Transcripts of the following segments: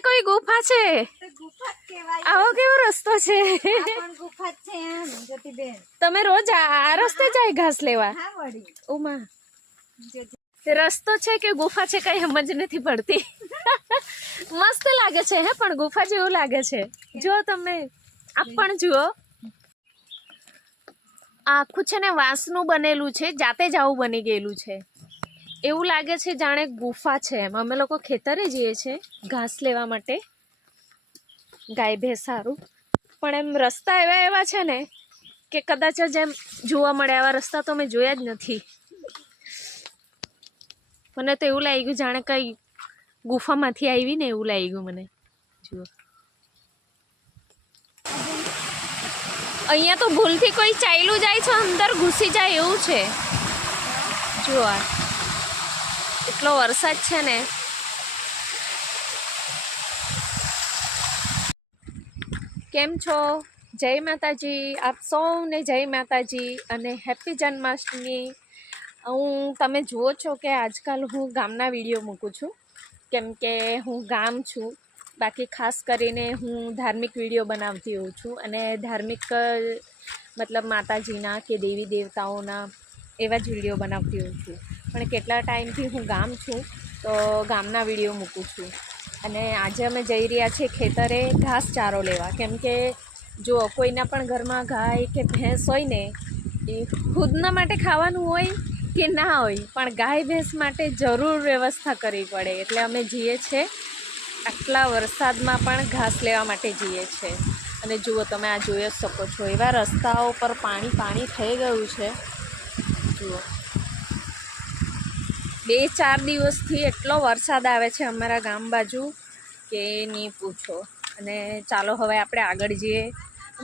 કોઈ ગુફા છે? આવો કેવો રસ્તો છે? તમે રોજ આ આ રસ્તે જાય ઘાસ લેવા? ઉમા. રસ્તો છે કે ગુફા છે કઈ સમજ નથી પડતી. મસ્ત લાગે છે હે પણ ગુફા જેવું લાગે છે. જો તમે. આ પણ જુઓ. આખું છે ને વાંસનું બનેલું છે જાતે જ આવું બની ગયેલું છે. એવું લાગે છે જાણે ગુફા છે એમ. અમે લોકો ખેતરે જઈએ છીએ ઘાસ લેવા માટે. ગાય ભેંસ સારું પણ એમ રસ્તા એવા એવા છે ને કે કદાચ જ એમ જોવા મળે. આવા રસ્તા તો મેં જોયા જ નથી. મને તો એવું લાગ્યું જાણે કઈ ગુફામાંથી આવી ને એવું લાગ્યું મને. જુઓ. અહીંયા તો ભૂલથી કોઈ ચાલ્યું જાય છે, અંદર ઘૂસી જાય એવું છે. જુઓ આ. એટલો વરસાદ છે ને. કેમ છો? જય માતાજી. આપ સૌને જય માતાજી અને હેપી જન્માષ્ટમી. હું, તમે જુઓ છો કે આજકાલ હું ગામના વીડિયો મૂકું છું. કેમ કે હું ગામ છું. બાકી ખાસ કરીને હું ધાર્મિક વીડિયો બનાવતી હોઉં છું અને ધાર્મિક, મતલબ માતાજીના કે દેવી દેવતાઓના એવા જ વીડિયો બનાવતી હોઉં છું. પણ કેટલા ટાઈમથી હું ગામ છું, તો ગામના વીડિયો મૂકું છું. અને આજે અમે જઈ રહ્યા છીએ ખેતરે ઘાસ ચારો લેવા. કેમ કે જો કોઈના પણ ઘરમાં ગાય કે ભેંસ હોય ને, એ ખુદના માટે ખાવાનું હોય કે ના હોય, પણ ગાય ભેંસ માટે જરૂર વ્યવસ્થા કરવી પડે. એટલે અમે જઈએ છીએ, આટલા વરસાદમાં પણ ઘાસ લેવા માટે જઈએ છીએ. અને જુઓ તમે આ જોઈ જ શકો છો, એવા રસ્તાઓ પર પાણી પાણી થઈ ગયું છે. જુઓ. બે ચાર દિવસથી એટલો વરસાદ આવે છે અમારા ગામ બાજુ કે નહીં પૂછો. અને ચાલો હવે આપણે આગળ જઈએ.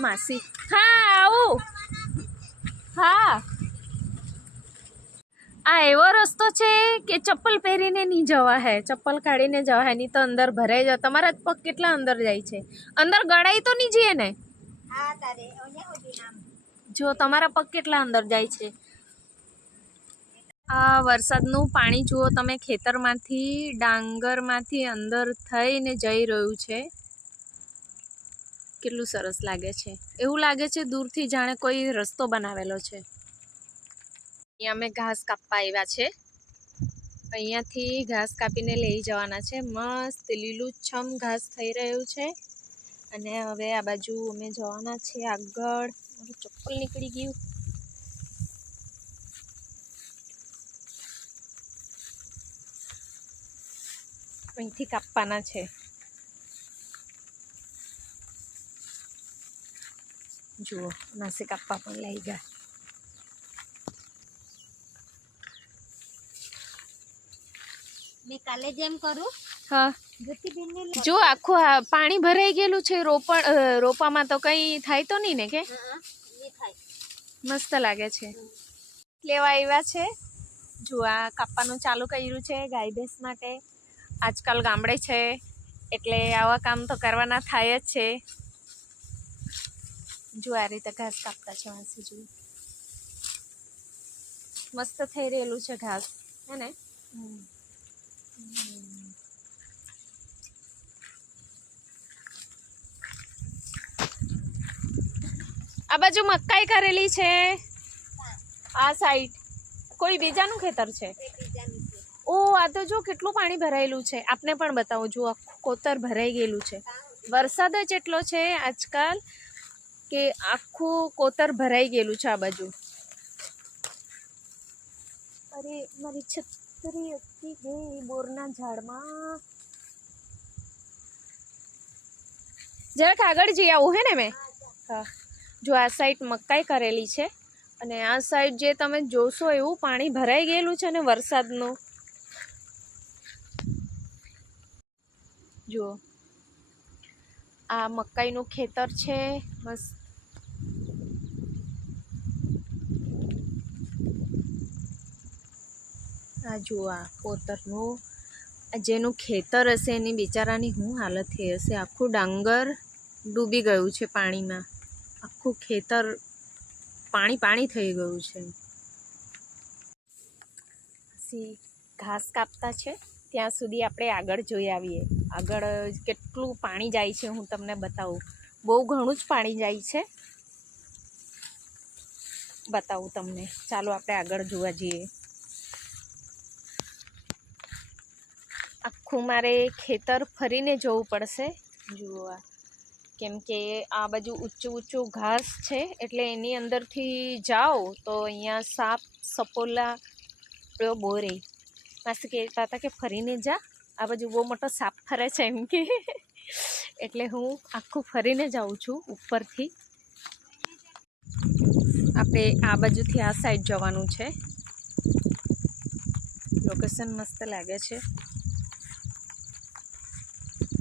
માસી હા આવું. હા. આ એવો રસ્તો છે કે ચપ્પલ પહેરીને નહીં જવા હે. ચપ્પલ કાઢીને જવા હે નહીં તો અંદર ભરાઈ જાય તમારા જ પગ કેટલા અંદર જાય છે? અંદર ગળાઈ તો નહીં જઈએ ને? જો તમારા પગ કેટલા અંદર જાય છે? આ વરસાદનું પાણી જુઓ, તમે ખેતરમાંથી, ડાંગરમાંથી અંદર થઈને જઈ રહ્યું છે. કેટલું સરસ લાગે છે. એવું લાગે છે દૂરથી જાણે કોઈ રસ્તો બનાવેલો છે. અહીંયા અમે ઘાસ કાપવા આવ્યા છે. અહીંયાથી ઘાસ કાપીને લઈ જવાના છે. મસ્ત લીલુંછમ ઘાસ થઈ રહ્યું છે. અને હવે આ બાજુ અમે જવાના છીએ આગળ. ચપ્પલ નીકળી ગયું. અહીંથી કાપવાના છે. જુઓ નાસી કાપવા પણ લઈ ગયા. મેં કાલે જેમ કરું હા. જો આખું પાણી ભરાઈ ગયેલું છે રોપણ રોપામાં તો કંઈ થાય તો નહીં ને કે? મસ્ત લાગે છે. લેવા આવ્યા છે. જો આ કાપવાનું ચાલુ કર્યું છે ગાય ભેંસ માટે. આજકાલ ગામડે છે એટલે આવા કામ તો કરવાના થાય જ છે. જો આ રીતે ઘાસ કાપતા છે વાંસી મસ્ત થઈ રહેલું છે ઘાસ હે ને? આ બાજુ મકાઈ કરેલી છે. આ સાઈડ કોઈ બીજાનું ખેતર છે? ઓ આ તો જો કેટલું પાણી ભરાયેલું છે. આપને પણ બતાવું જો આખું કોતર ભરાઈ ગયેલું છે. વરસાદ જ એટલો છે આજકાલ કે આખું કોતર ભરાઈ ગયેલું છે આ બાજુ. અરે મારી છત્રી અટકી ગઈ બોરના ઝાડમાં. જરાક આગળ જઈ આવું હે ને મેં? હા. જો આ સાઈડ મકાઈ કરેલી છે અને આ સાઈડ જે તમે જોશો એવું પાણી ભરાઈ ગયેલું છે ને વરસાદનું. જુઓ આ મકાઈનું ખેતર છે, મસ્ત. આ જુઓ આ કોતરનું જેનું ખેતર હશે એની બિચારાની શું હાલત થઈ હશે. આખું ડાંગર ડૂબી ગયું છે પાણીમાં. આખું ખેતર પાણી પાણી થઈ ગયું છે. ઘાસ કાપતા છે. ત્યાં સુધી આપણે આગળ જોઈ આવીએ. આગળ કેટલું પાણી જાય છે હું તમને બતાવું. બહુ ઘણું જ પાણી જાય છે. બતાવું તમને. ચાલો આપણે આગળ જોવા જઈએ. આખું મારે ખેતર ફરીને જવું પડશે. જુઓ આ. કેમ કે આ બાજુ ઊંચું ઊંચું ઘાસ છે, એટલે એની અંદરથી જાઓ તો અહીંયા સાપ, સપોલા પેલો બોરે. માસી કહેતા હતા કે ફરીને જા. આ બાજુ બહુ મોટો સાપ ફરે છે એમ કે. એટલે હું આખું ફરીને જાઉં છું ઉપરથી. આપણે આ બાજુથી આ સાઈડ જવાનું છે. લોકેશન મસ્ત લાગે છે.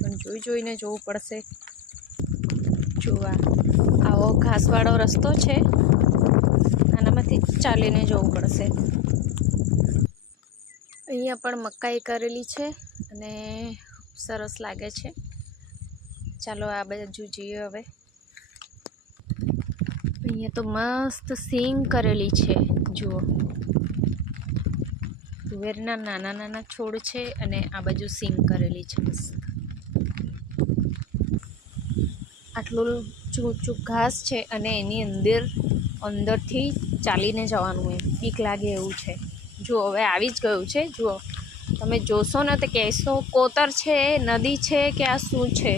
પણ જોઈ જોઈને જોવું પડશે. જોવા. આવો ઘાસવાળો રસ્તો છે. આનામાંથી ચાલીને જવું પડશે. અહીંયા પણ મકાઈ કરેલી છે. અને સરસ લાગે છે. ચાલો આ બાજુ જઈએ હવે. અહીંયા તો મસ્ત સીંગ કરેલી છે, જુઓ. તુવેરના નાના નાના છોડ છે અને આ બાજુ સિંગ કરેલી છે મસ્ત. આટલું ચૂક ઘાસ છે અને એની અંદર અંદરથી ચાલીને જવાનું એમ. બીક લાગે એવું છે. જુઓ, હવે આવી જ ગયું છે, જુઓ. તમે જોશો ને તો કહેશો, કોતર છે, નદી છે કે આ શું છે?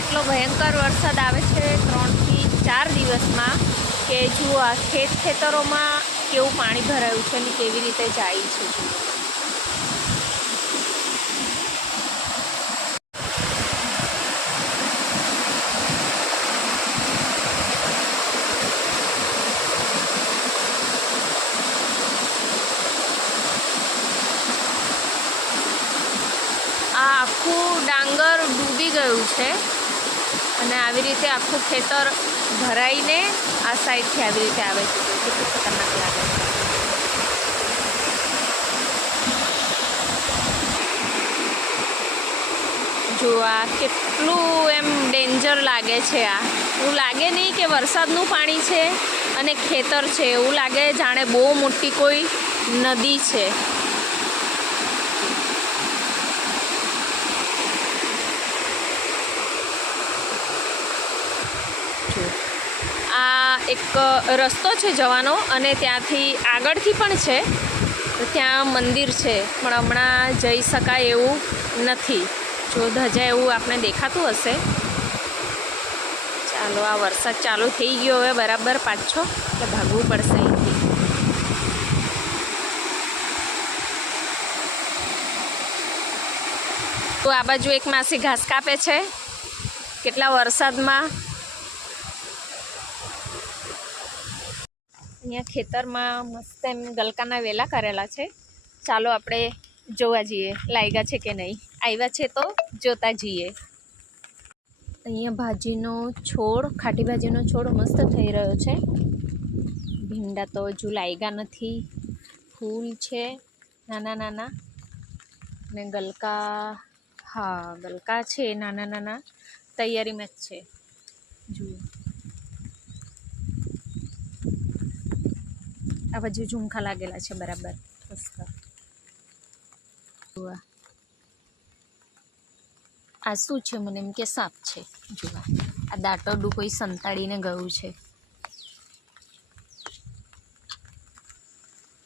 એટલો ભયંકર વરસાદ આવે છે ત્રણથી ચાર દિવસમાં કે જુઓ આ ખેત ખેતરોમાં કેવું પાણી ભરાયું છે અને કેવી રીતે જાય છે. આખું ડાંગર ડૂબી ગયું છે. અને આવી રીતે આખું ખેતર ભરાઈને આ સાઈડથી આવી રીતે આવે છે. કેટલું ખતરનાક લાગે જો આ કેટલું એમ ડેન્જર લાગે છે આ. એવું લાગે નહીં કે વરસાદનું પાણી છે અને ખેતર છે. એવું લાગે જાણે બહુ મોટી કોઈ નદી છે જો આ એક રસ્તો છે જવાનો અને ત્યાંથી આગળથી પણ છે. ત્યાં મંદિર છે, પણ હમણાં જઈ શકાય એવું નથી. જો ધજા એવું આપણે દેખાતું હશે. ચાલો, આ વરસાદ ચાલુ થઈ ગયો હવે બરાબર પાછો એટલે ભાગવું પડશે અહીંથી. તો આ બાજુ એક માસી ઘાસ કાપે છે. કેટલા વરસાદમાં અહીંયા ખેતરમાં મસ્ત એમ ગલકાના વેલા કરેલા છે. ચાલો આપણે જોવા જઈએ લાગ્યા છે કે નહીં? આવ્યા છે તો જોતા જઈએ. અહીંયા ભાજીનો છોડ, ખાટી ભાજીનો છોડ મસ્ત થઈ રહ્યો છે. ભીંડા તો હજુ લાગ્યા નથી. ફૂલ છે, નાના નાના. ને ગલકા, હા, ગલકા છે, નાના નાના. તૈયારીમાં જ છે. જુઓ. આ બાજુ ઝુમખા લાગેલા છે બરાબર. જુઓ આ શું છે? મને એમ કે સાપ છે. જોવા આ દાંતરડું કોઈ સંતાડીને ગયું છે.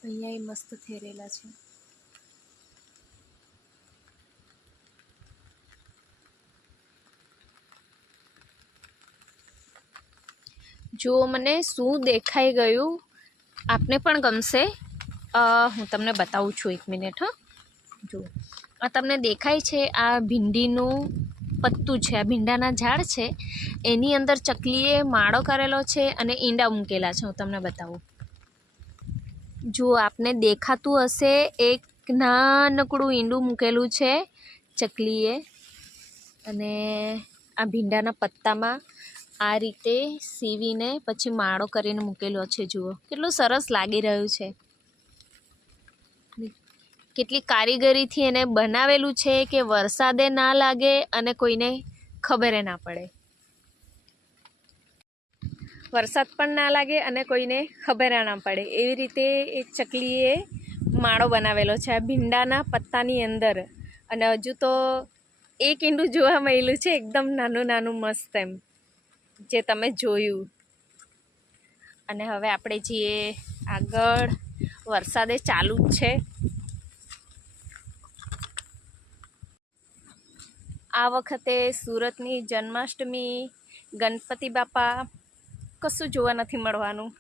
અહીંયા એ મસ્ત ફેરેલા છે. જો મને શું દેખાઈ ગયું. આપને પણ ગમશે. હું તમને બતાવું છું એક મિનિટ, હા. જો. આ તમને દેખાય છે આ ભીંડીનું પત્તું છે, આ ભીંડાના ઝાડ છે. એની અંદર ચકલીએ માળો કરેલો છે અને ઈંડા મૂકેલા છે, હું તમને બતાવું. જો આપને દેખાતું હશે, એક નાનકડું ઈંડું મૂકેલું છે ચકલીએ. અને આ ભીંડાના પત્તામાં આ રીતે સીવીને પછી માળો કરીને મૂકેલો છે, જુઓ. કેટલું સરસ લાગી રહ્યું છે. કેટલી કારીગરીથી એને બનાવેલું છે કે વરસાદે ના લાગે અને કોઈને ખબરે ના પડે. વરસાદ પણ ના લાગે અને કોઈને ખબર ના પડે. એવી રીતે એ ચકલીએ માળો બનાવેલો છે. આ ભીંડાના પત્તાની અંદર. અને હજુ તો એક ઈંડું જોવા મળેલું છે, એકદમ નાનું નાનું મસ્ત એમ. જે તમે જોયું. અને હવે આપણે જઈએ આગળ. વરસાદે ચાલુ જ છે. આ વખતે સુરતની જન્માષ્ટમી, ગણપતિ બાપા કશું જોવા નથી મળવાનું.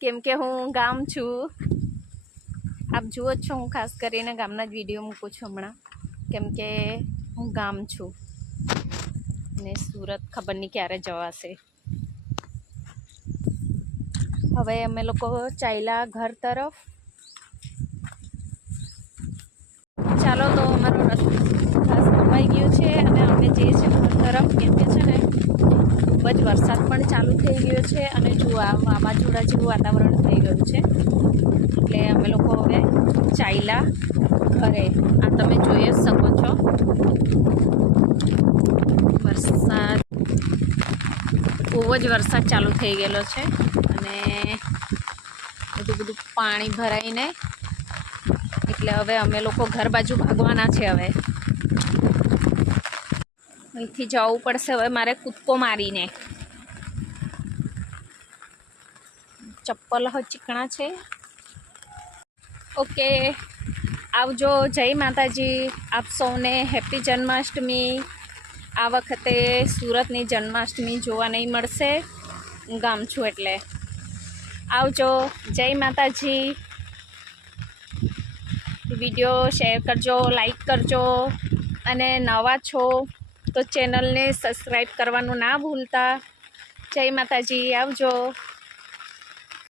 કેમ કે હું ગામ છું. આપ જુઓ જ છો હું ખાસ કરીને ગામના જ વીડિયો મૂકું છું હમણાં. કેમ કે હું ગામ છું. ને સુરત ખબર નહીં ક્યારે જવાશે. હવે અમે લોકો ચાલ્યા ઘર તરફ. ચાલો તો અમારો રસ્તો ખાસ કપાઈ ગયો છે અને અમે જઈએ છીએ ઘર તરફ કેમ કે છે ને ખૂબ જ વરસાદ પણ ચાલુ થઈ ગયો છે અને જુઆ આ વાવાઝોડા જેવું વાતાવરણ થઈ ગયું છે. એટલે અમે લોકો હવે ચાલ્યા ઘરે. આ તમે જોઈ જ શકો છો. વરસાદ, બહુ જ વરસાદ ચાલુ થઈ ગયેલો છે અને બધું બધું પાણી ભરાઈને, એટલે હવે અમે લોકો ઘર બાજુ ભાગવાના છે હવે. અહીંથી જવું પડશે હવે મારે કૂદકો મારીને. ચપ્પલ ચીકણા છે. ઓકે, આવજો. જય માતાજી. આપ સૌને હેપી જન્માષ્ટમી. આ વખતે સુરતની જન્માષ્ટમી જોવા નહીં મળશે. હું ગામ છું એટલે. આવજો. જય માતાજી. વીડિયો શેર કરજો, લાઈક કરજો અને નવા છો તો ચેનલને સબસ્ક્રાઈબ કરવાનું ના ભૂલતા. જય માતાજી. આવજો.